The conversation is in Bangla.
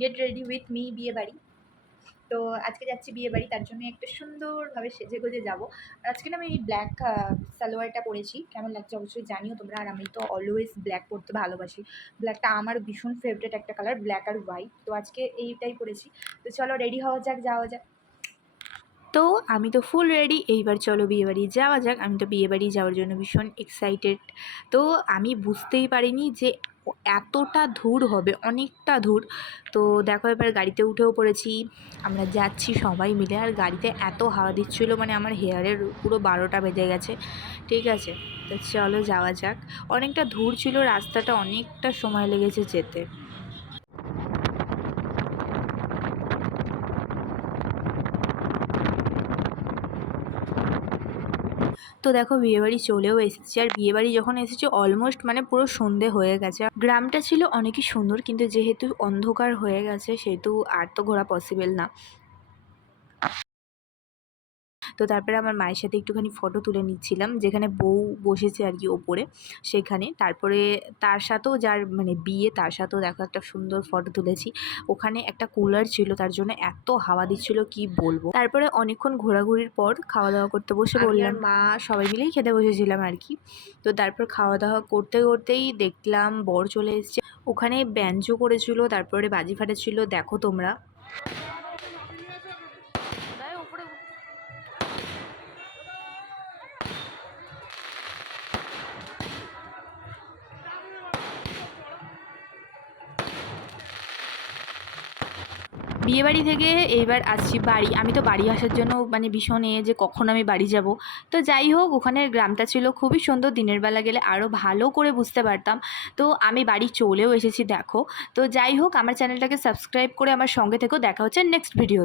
গেট রেডি উইথ মি বিয়ে বাড়ি। তো আজকে যাচ্ছি বিয়ে বাড়ি, তার জন্য একটা সুন্দরভাবে সেজে গুজে যাবো। আর আজকে না আমি এই ব্ল্যাক সালোয়ারটা পরেছি, কেমন লাগছে অবশ্যই জানিও তোমরা। আর আমি তো অলওয়েজ ব্ল্যাক পরতে ভালোবাসি, ব্ল্যাকটা আমার ভীষণ ফেভারিট একটা কালার, ব্ল্যাক আর হোয়াইট। তো আজকে এইটাই পরেছি। তো চলো রেডি হওয়া যাক, যাওয়া যাক। তো আমি তো ফুল রেডি, এইবার চলো বিয়েবাড়ি যাওয়া যাক। আমি তো বিয়েবাড়ি যাওয়ার জন্য ভীষণ এক্সাইটেড। তো আমি বুঝতেই পারিনি যে এতটা দূর হবে, অনেকটা দূর। তো দেখো এবার গাড়িতে উঠেও পড়েছি, আমরা যাচ্ছি সবাই মিলে। আর গাড়িতে এত হাওয়া দিচ্ছিলো, মানে আমার হেয়ারের পুরো 12টা বেজে গেছে। ঠিক আছে, তো চলো যাওয়া যাক। অনেকটা দূর ছিল, রাস্তাটা অনেকটা সময় লেগেছে যেতে। তো দেখো বিয়েবাড়ি চলেও এসেছি। আর বিয়েবাড়ি যখন এসেছি অলমোস্ট মানে পুরো সন্ধে হয়ে গেছে। গ্রামটা ছিল অনেকই সুন্দর, কিন্তু যেহেতু অন্ধকার হয়ে গেছে সেহেতু আর তো ঘোরা পসিবল না। তো তারপরে আমার মায়ের সাথে একটুখানি ফটো তুলে নিচ্ছিলাম, যেখানে বউ বসেছে আর কি ওপরে সেখানে। তারপরে তার সাথেও যার মানে বিয়ে, তার সাথেও দেখো একটা সুন্দর ফটো তুলেছি। ওখানে একটা কুলার ছিল, তার জন্য এত হাওয়া দিচ্ছিল কি বলবো। তারপরে অনেকক্ষণ ঘোরাঘুরির পর খাওয়া দাওয়া করতে বসে বললাম, মা সবাই মিলেই খেতে বসেছিলাম আর কি। তো তারপর খাওয়া দাওয়া করতে করতেই দেখলাম বর চলে এসেছে। ওখানে ব্যঞ্জো করেছিল, তারপরে বাজি ফাটাচ্ছিল, দেখো তোমরা। বিয়েবাড়ি থেকে এইবার আসছি বাড়ি। আমি তো বাড়ি আসার জন্য মানে ভীষণ যে কখন আমি বাড়ি যাব। তো যাই হোক, ওখানের গ্রামটা ছিল খুবই সুন্দর, দিনের বেলা গেলে আরও ভালো করে বুঝতে পারতাম। তো আমি বাড়ি চলেও এসেছি দেখো। তো যাই হোক, আমার চ্যানেলটাকে সাবস্ক্রাইব করে আমার সঙ্গে থেকেও, দেখা হচ্ছে নেক্সট ভিডিও।